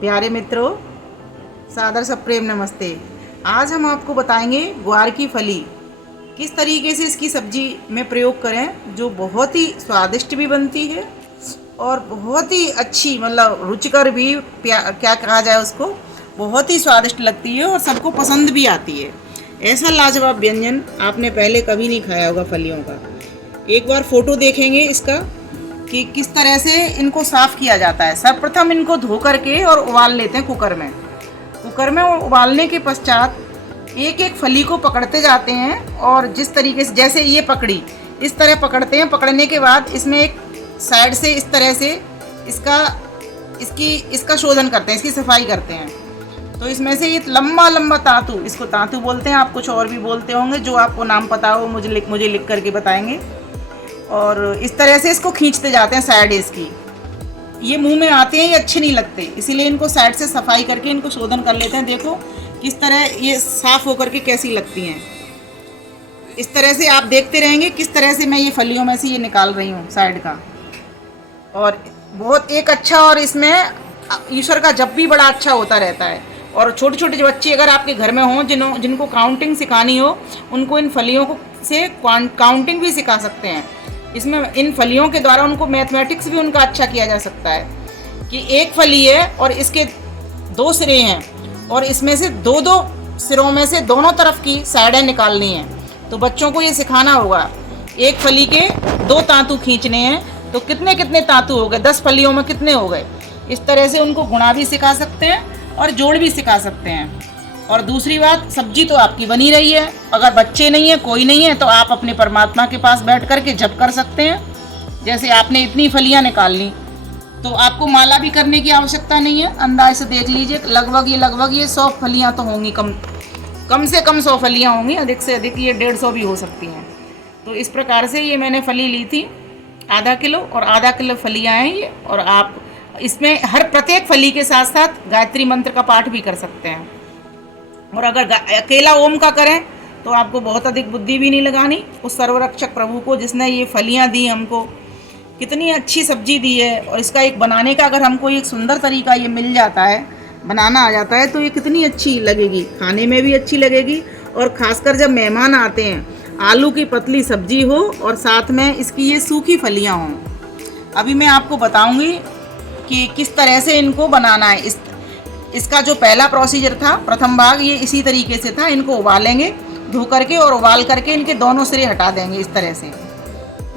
प्यारे मित्रों, सादर सा प्रेम नमस्ते। आज हम आपको बताएंगे ग्वार की फली किस तरीके से इसकी सब्जी में प्रयोग करें, जो बहुत ही स्वादिष्ट भी बनती है और बहुत ही अच्छी, मतलब रुचिकर भी, क्या कहा जाए उसको, बहुत ही स्वादिष्ट लगती है और सबको पसंद भी आती है। ऐसा लाजवाब व्यंजन आपने पहले कभी नहीं खाया होगा फलियों का। एक बार फोटो देखेंगे इसका कि किस तरह से इनको साफ़ किया जाता है। सर्वप्रथम इनको धो करके और उबाल लेते हैं कुकर में। कुकर में उबालने के पश्चात एक एक फली को पकड़ते जाते हैं और जिस तरीके से, जैसे ये पकड़ी, इस तरह पकड़ते हैं। पकड़ने के बाद इसमें एक साइड से इस तरह से इसका शोधन करते हैं, इसकी सफाई करते हैं। तो इसमें से ये लंबा लंबा तांतु, इसको तांतु बोलते हैं, आप कुछ और भी बोलते होंगे, जो आपको नाम पता हो मुझे लिख करके बताएंगे। और इस तरह से इसको खींचते जाते हैं साइड इसकी। ये मुंह में आते हैं, ये अच्छे नहीं लगते, इसीलिए इनको साइड से सफाई करके इनको शोधन कर लेते हैं। देखो किस तरह ये साफ़ होकर के कैसी लगती हैं। इस तरह से आप देखते रहेंगे किस तरह से मैं ये फलियों में से ये निकाल रही हूँ साइड का। और बहुत एक अच्छा, और इसमें ईश्वर का जप भी बड़ा अच्छा होता रहता है। और छोटे छोटे जो बच्चे अगर आपके घर में हों, जिनको काउंटिंग सिखानी हो, उनको इन फलियों को से काउंटिंग भी सिखा सकते हैं। इसमें इन फलियों के द्वारा उनको मैथमेटिक्स भी उनका अच्छा किया जा सकता है कि एक फली है और इसके 2 सिरे हैं और इसमें से 2-2 सिरों में से दोनों तरफ की साइडें निकालनी हैं। तो बच्चों को ये सिखाना होगा, एक फली के 2 तांतु खींचने हैं, तो कितने कितने तांतु हो गए, 10 फलियों में कितने हो गए। इस तरह से उनको गुणा भी सिखा सकते हैं और जोड़ भी सिखा सकते हैं। और दूसरी बात, सब्जी तो आपकी बनी रही है। अगर बच्चे नहीं है, कोई नहीं है, तो आप अपने परमात्मा के पास बैठ कर के जप कर सकते हैं। जैसे आपने इतनी फलियां निकाल ली, तो आपको माला भी करने की आवश्यकता नहीं है। अंदाज से देख लीजिए, लगभग ये 100 फलियां तो होंगी, कम से कम 100 फलियां होंगी, अधिक से अधिक ये 150 भी हो सकती हैं। तो इस प्रकार से ये मैंने फली ली थी आधा किलो, और आधा किलो फलियाँ हैं ये। और आप इसमें हर प्रत्येक फली के साथ साथ गायत्री मंत्र का पाठ भी कर सकते हैं। और अगर अकेला ओम का करें तो आपको बहुत अधिक बुद्धि भी नहीं लगानी। उस सर्वरक्षक प्रभु को, जिसने ये फलियां दी हमको, कितनी अच्छी सब्जी दी है, और इसका एक बनाने का अगर हमको एक सुंदर तरीका ये मिल जाता है, बनाना आ जाता है, तो ये कितनी अच्छी लगेगी, खाने में भी अच्छी लगेगी। और ख़ासकर जब मेहमान आते हैं, आलू की पतली सब्जी हो और साथ में इसकी ये सूखी फलियाँ हों। अभी मैं आपको बताऊँगी कि किस तरह से इनको बनाना है। इसका जो पहला प्रोसीजर था, प्रथम भाग, ये इसी तरीके से था। इनको उबालेंगे धो करके, और उबाल करके इनके दोनों सिरे हटा देंगे इस तरह से।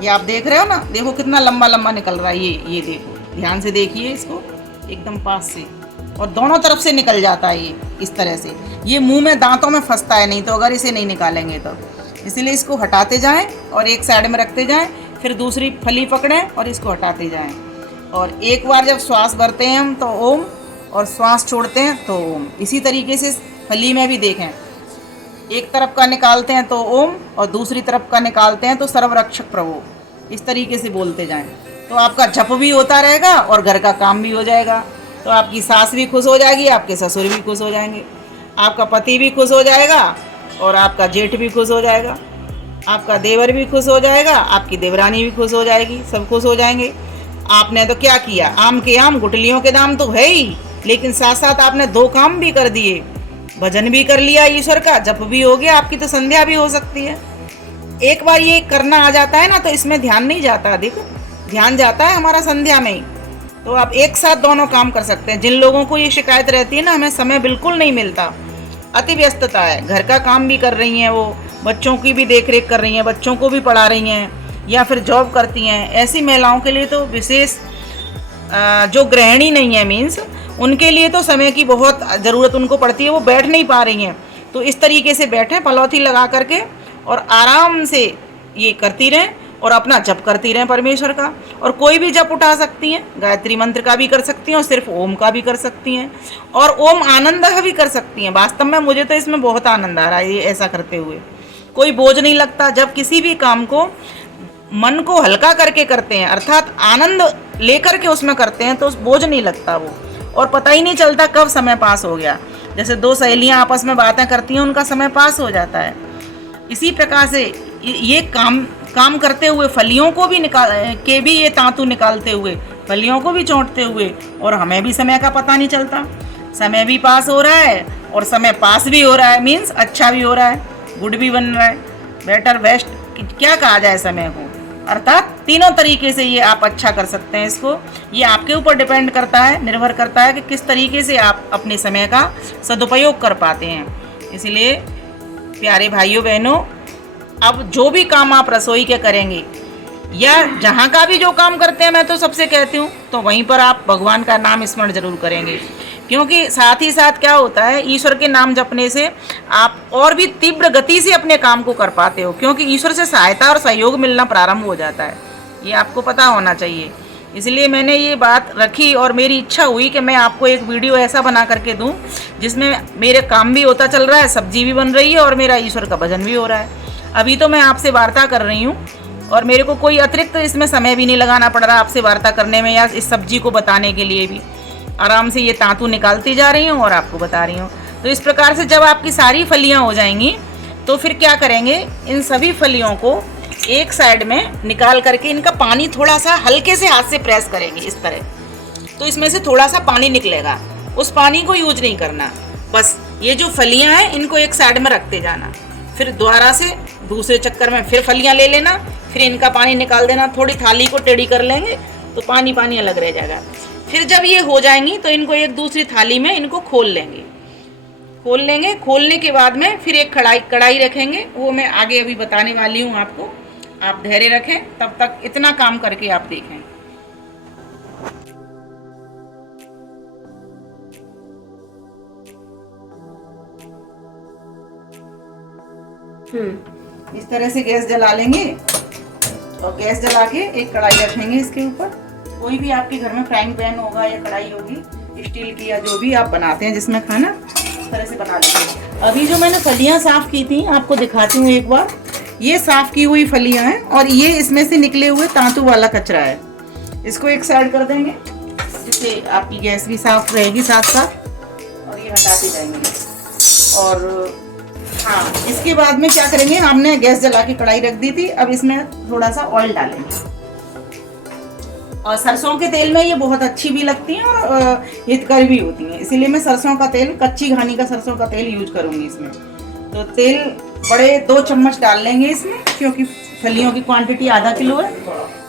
ये आप देख रहे हो ना, देखो कितना लंबा लंबा निकल रहा है। ये देखो, ध्यान से देखिए इसको एकदम पास से, और दोनों तरफ से निकल जाता है ये इस तरह से। ये मुंह में, दांतों में फंसता है नहीं तो, अगर इसे नहीं निकालेंगे तो। इसलिए इसको हटाते जाएँ और एक साइड में रखते जाएँ, फिर दूसरी फली पकड़ें और इसको हटाते जाएँ। और एक बार जब श्वास भरते हैं हम तो ओम, और श्वास छोड़ते हैं तो ओम। इसी तरीके से फली में भी देखें, एक तरफ का निकालते हैं तो ओम, और दूसरी तरफ का निकालते हैं तो सर्वरक्षक प्रभु। इस तरीके से बोलते जाएं, तो आपका जप भी होता रहेगा और घर का काम भी हो जाएगा। तो आपकी सास भी खुश हो जाएगी, आपके ससुर भी खुश हो जाएंगे, आपका पति भी खुश हो जाएगा, और आपका जेठ भी खुश हो जाएगा, आपका देवर भी खुश हो जाएगा, आपकी देवरानी भी खुश हो जाएगी, सब खुश हो जाएंगे। आपने तो क्या किया, आम के आम गुठलियों के दाम तो है ही, लेकिन साथ साथ आपने 2 काम भी कर दिए, भजन भी कर लिया ईश्वर का, जप भी हो गया, आपकी तो संध्या भी हो सकती है। एक बार ये करना आ जाता है ना, तो इसमें ध्यान नहीं जाता, अधिक ध्यान जाता है हमारा संध्या में ही। तो आप एक साथ दोनों काम कर सकते हैं। जिन लोगों को ये शिकायत रहती है ना, हमें समय बिल्कुल नहीं मिलता, अति व्यस्तता है, घर का काम भी कर रही हैं, वो बच्चों की भी देख रेख कर रही हैं, बच्चों को भी पढ़ा रही हैं, या फिर जॉब करती हैं, ऐसी महिलाओं के लिए तो विशेष, जो गृहिणी नहीं है मीन्स, उनके लिए तो समय की बहुत ज़रूरत उनको पड़ती है, वो बैठ नहीं पा रही हैं। तो इस तरीके से बैठें पलौथी लगा करके, और आराम से ये करती रहें और अपना जप करती रहें परमेश्वर का। और कोई भी जप उठा सकती हैं, गायत्री मंत्र का भी कर सकती हैं और सिर्फ ओम का भी कर सकती हैं, और ओम आनंद भी कर सकती हैं। वास्तव में मुझे तो इसमें बहुत आनंद आ रहा है ये ऐसा करते हुए, कोई बोझ नहीं लगता। जब किसी भी काम को मन को हल्का करके करते हैं, अर्थात आनंद लेकर के उसमें करते हैं, तो बोझ नहीं लगता वो, और पता ही नहीं चलता कब समय पास हो गया। जैसे 2 सहेलियां आपस में बातें करती हैं, उनका समय पास हो जाता है। इसी प्रकार से ये काम काम करते हुए फलियों को भी ये तांतु निकालते हुए, फलियों को भी चोंटते हुए, और हमें भी समय का पता नहीं चलता। समय भी पास हो रहा है और समय पास भी हो रहा है, मीन्स अच्छा भी हो रहा है, गुड भी बन रहा है, बेटर बेस्ट क्या कहा जाए समय को, अर्थात तीनों तरीके से ये आप अच्छा कर सकते हैं इसको। ये आपके ऊपर डिपेंड करता है, निर्भर करता है कि किस तरीके से आप अपने समय का सदुपयोग कर पाते हैं। इसलिए प्यारे भाइयों बहनों, अब जो भी काम आप रसोई के करेंगे या जहाँ का भी जो काम करते हैं, मैं तो सबसे कहती हूँ तो वहीं पर आप भगवान का नाम स्मरण जरूर करेंगे, क्योंकि साथ ही साथ क्या होता है, ईश्वर के नाम जपने से आप और भी तीव्र गति से अपने काम को कर पाते हो, क्योंकि ईश्वर से सहायता और सहयोग मिलना प्रारंभ हो जाता है। ये आपको पता होना चाहिए। इसलिए मैंने ये बात रखी और मेरी इच्छा हुई कि मैं आपको एक वीडियो ऐसा बना करके दूं जिसमें मेरे काम भी होता चल रहा है, सब्जी भी बन रही है और मेरा ईश्वर का भजन भी हो रहा है। अभी तो मैं आपसे वार्ता कर रही हूँ और मेरे को कोई अतिरिक्त इसमें समय भी नहीं लगाना पड़ रहा आपसे वार्ता करने में या इस सब्जी को बताने के लिए भी। आराम से ये तांतु निकालती जा रही हूँ और आपको बता रही हूँ। तो इस प्रकार से जब आपकी सारी फलियाँ हो जाएंगी तो फिर क्या करेंगे, इन सभी फलियों को एक साइड में निकाल करके इनका पानी थोड़ा सा हल्के से हाथ से प्रेस करेंगे इस तरह, तो इसमें से थोड़ा सा पानी निकलेगा। उस पानी को यूज नहीं करना, बस ये जो फलियाँ हैं इनको एक साइड में रखते जाना, फिर दोबारा से दूसरे चक्कर में फिर फलियाँ ले लेना, फिर इनका पानी निकाल देना। थोड़ी थाली को टेढ़ी कर लेंगे तो पानी पानी अलग रह जाएगा। फिर जब ये हो जाएंगी तो इनको एक दूसरी थाली में इनको खोल लेंगे। खोलने के बाद में फिर एक कढ़ाई रखेंगे, वो मैं आगे अभी बताने वाली हूँ आपको। आप धैर्य रखें, तब तक इतना काम करके आप देखें। इस तरह से गैस जला लेंगे और गैस जला के एक कढ़ाई रखेंगे इसके ऊपर। कोई भी आपके घर में फ्राइंग पैन होगा या कढ़ाई होगी स्टील की या जो भी आप बनाते हैं जिसमें खाना, इस तरह से बना लेंगे। अभी जो मैंने फलियां साफ की थी आपको दिखाती हूँ एक बार। ये साफ की हुई फलियां हैं और ये इसमें से निकले हुए तांतु वाला कचरा है। इसको एक साइड कर देंगे जिससे आपकी गैस भी साफ रहेगी साथ साथ, और ये हटाते जाएंगे। और हाँ, इसके बाद में क्या करेंगे, हमने गैस जला के कढ़ाई रख दी थी, अब इसमें थोड़ा सा ऑयल डालेंगे। और सरसों के तेल में ये बहुत अच्छी भी लगती हैं और हितकर भी होती हैं, इसीलिए मैं सरसों का तेल, कच्ची घानी का सरसों का तेल यूज करूंगी इसमें। तो तेल बड़े 2 चम्मच डाल लेंगे इसमें, क्योंकि फलियों की क्वांटिटी आधा किलो है,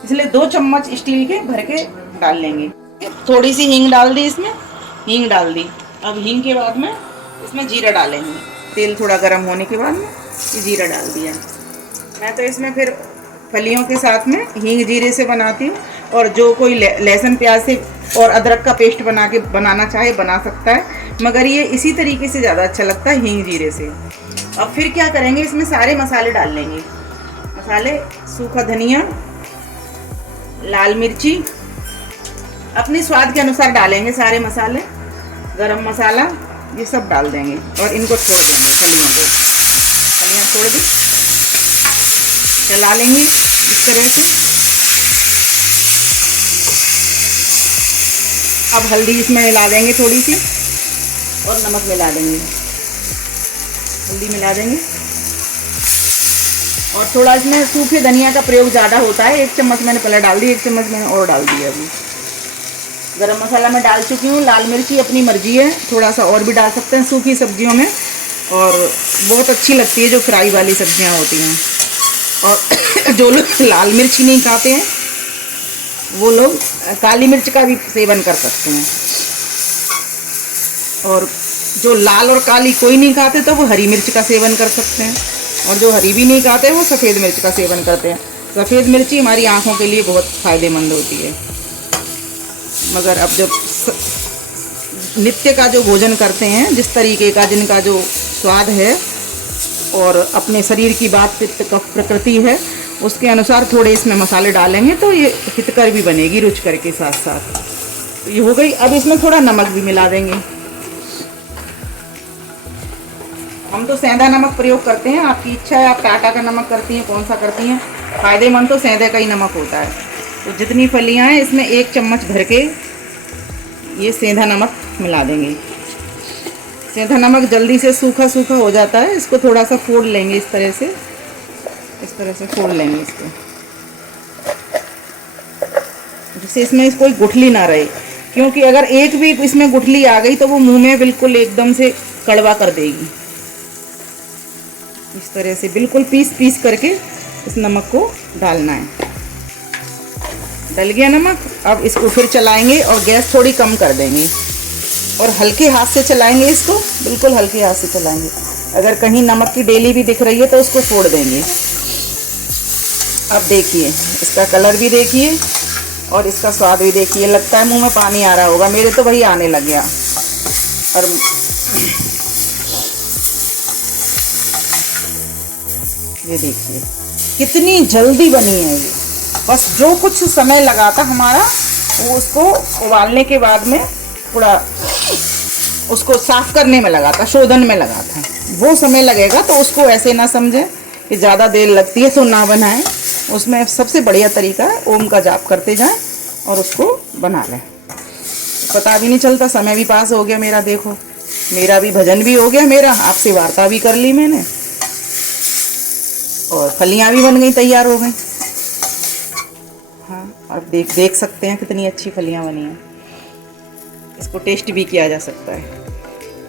इसलिए 2 चम्मच स्टील के भर के डाल लेंगे। थोड़ी सी हींग डाल दी इसमें, हींग डाल दी। अब हींग के बाद में इसमें जीरा डालेंगे। तेल थोड़ा गर्म होने के बाद में ये जीरा डाल दिया। मैं तो इसमें फिर फलियों के साथ में हींग जीरे से बनाती हूँ, और जो कोई लहसुन प्याज से और अदरक का पेस्ट बना के बनाना चाहे बना सकता है, मगर ये इसी तरीके से ज़्यादा अच्छा लगता है हींग जीरे से। अब फिर क्या करेंगे, इसमें सारे मसाले डाल लेंगे। मसाले, सूखा धनिया, लाल मिर्ची अपने स्वाद के अनुसार डालेंगे, सारे मसाले, गरम मसाला, ये सब डाल देंगे और इनको छोड़ देंगे। फलियाँ छोड़ दी, चला लेंगे इस तरह से। अब हल्दी इसमें मिला देंगे थोड़ी सी और नमक मिला देंगे। हल्दी मिला देंगे और थोड़ा इसमें सूखे धनिया का प्रयोग ज़्यादा होता है। 1 चम्मच मैंने पहले डाल दी, 1 चम्मच मैंने और डाल दिया। अभी गरम मसाला मैं डाल चुकी हूँ। लाल मिर्ची अपनी मर्जी है, थोड़ा सा और भी डाल सकते हैं सूखी सब्जियों में, और बहुत अच्छी लगती है जो फ्राई वाली सब्जियाँ होती हैं। और जो लोग लाल मिर्ची नहीं खाते हैं वो लोग काली मिर्च का भी सेवन कर सकते हैं, और जो लाल और काली कोई नहीं खाते तो वो हरी मिर्च का सेवन कर सकते हैं, और जो हरी भी नहीं खाते वो सफ़ेद मिर्च का सेवन करते हैं। सफ़ेद मिर्ची हमारी आँखों के लिए बहुत फ़ायदेमंद होती है। मगर अब जब नित्य का जो भोजन करते हैं, जिस तरीके का जिनका जो स्वाद है और अपने शरीर की बात पित्त कफ प्रकृति है, उसके अनुसार थोड़े इसमें मसाले डालेंगे तो ये हितकर भी बनेगी, रुचकर के साथ साथ। तो ये हो गई। अब इसमें थोड़ा नमक भी मिला देंगे। हम तो सेंधा नमक प्रयोग करते हैं, आपकी इच्छा है आप टाटा का नमक करती हैं, कौन सा करती हैं। फ़ायदेमंद तो सेंधे का ही नमक होता है। तो जितनी फलियाँ हैं इसमें 1 चम्मच भर के ये सेंधा नमक मिला देंगे। सेंधा नमक जल्दी से सूखा सूखा हो जाता है, इसको थोड़ा सा फोड़ लेंगे इस तरह से। इस तरह से फोड़ लेंगे इसको, जिससे इसमें कोई गुठली ना रहे, क्योंकि अगर एक भी इसमें गुठली आ गई तो वो मुंह में बिल्कुल एकदम से कड़वा कर देगी। इस तरह से बिल्कुल पीस पीस करके इस नमक को डालना है। डल गया नमक। अब इसको फिर चलाएंगे और गैस थोड़ी कम कर देंगे और हल्के हाथ से चलाएंगे इसको, बिल्कुल हल्के हाथ से चलाएंगे। अगर कहीं नमक की डेली भी दिख रही है तो उसको फोड़ देंगे। अब देखिए इसका कलर भी देखिए और इसका स्वाद भी देखिए। लगता है मुंह में पानी आ रहा होगा, मेरे तो वही आने लग गया। और ये देखिए कितनी जल्दी बनी है ये। बस जो कुछ समय लगा था हमारा वो उसको उबालने के बाद में थोड़ा उसको साफ करने में लगा था, शोधन में लगा था, वो समय लगेगा। तो उसको ऐसे ना समझें कि ज़्यादा देर लगती है तो ना बनाएं। उसमें सबसे बढ़िया तरीका है ओम का जाप करते जाएं और उसको बना लें। पता भी नहीं चलता, समय भी पास हो गया मेरा। देखो मेरा भी भजन भी हो गया, मेरा आपसे वार्ता भी कर ली मैंने, और फलियां भी बन गई, तैयार हो गई। हाँ, आप देख सकते हैं कितनी अच्छी फलियां बनी हैं। इसको टेस्ट भी किया जा सकता है।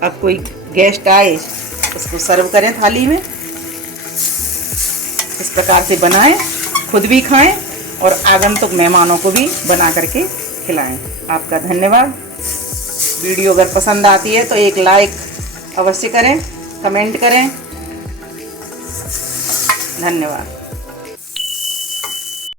अब कोई गेस्ट आए इसको सर्व करें थाली में, इस प्रकार से बनाएं, खुद भी खाएं और आगंतुक मेहमानों को भी बना करके खिलाएं। आपका धन्यवाद। वीडियो अगर पसंद आती है तो एक लाइक अवश्य करें, कमेंट करें। धन्यवाद।